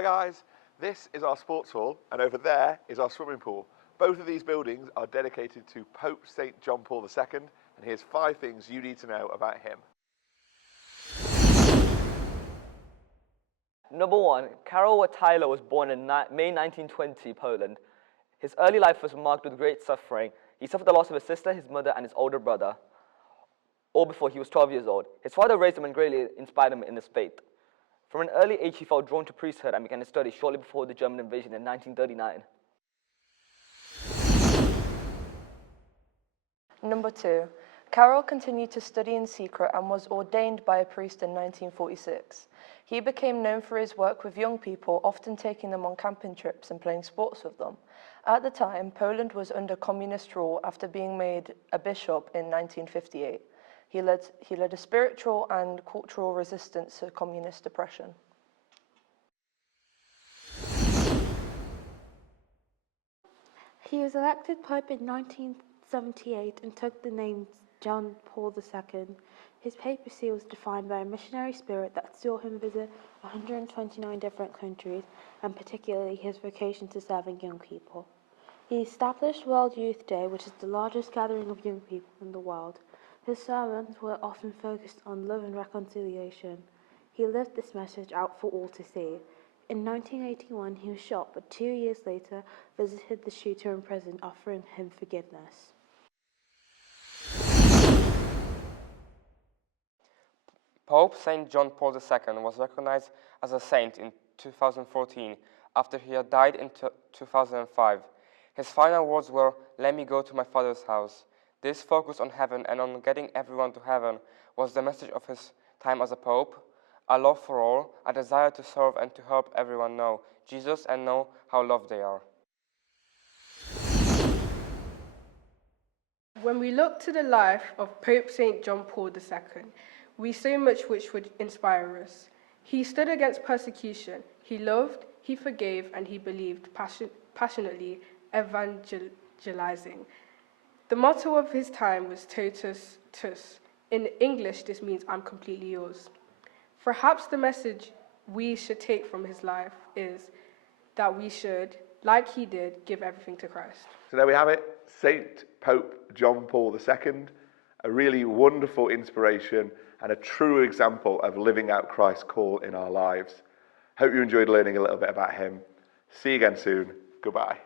Hi guys, this is our sports hall and over there is our swimming pool. Both of these buildings are dedicated to Pope St. John Paul II, and here's 5 things you need to know about him. Number 1, Karol Wojtyla was born in May 1920, Poland. His early life was marked with great suffering. He suffered the loss of his sister, his mother, and his older brother, all before he was 12 years old. His father raised him and greatly inspired him in his faith. From an early age, he felt drawn to priesthood and began his studies shortly before the German invasion in 1939. Number 2, Karol continued to study in secret and was ordained by a priest in 1946. He became known for his work with young people, often taking them on camping trips and playing sports with them. At the time, Poland was under communist rule after being made a bishop in 1958. He led a spiritual and cultural resistance to communist oppression. He was elected Pope in 1978 and took the name John Paul II. His papacy was defined by a missionary spirit that saw him visit 129 different countries, and particularly his vocation to serving young people. He established World Youth Day, which is the largest gathering of young people in the world. His sermons were often focused on love and reconciliation. He lived this message out for all to see. In 1981, he was shot, but 2 years later visited the shooter in prison, offering him forgiveness. Pope St. John Paul II was recognized as a saint in 2014 after he had died in 2005. His final words were, "Let me go to my Father's house." This focus on heaven and on getting everyone to heaven was the message of his time as a pope: a love for all, a desire to serve and to help everyone know Jesus and know how loved they are. When we look to the life of Pope St. John Paul II, we see much which would inspire us. He stood against persecution. He loved, he forgave, and he believed passionately, evangelizing. The motto of his time was Totus Tus. In English, this means "I'm completely yours." Perhaps the message we should take from his life is that we should, like he did, give everything to Christ. So there we have it, St. Pope John Paul II, a really wonderful inspiration and a true example of living out Christ's call in our lives. Hope you enjoyed learning a little bit about him. See you again soon. Goodbye.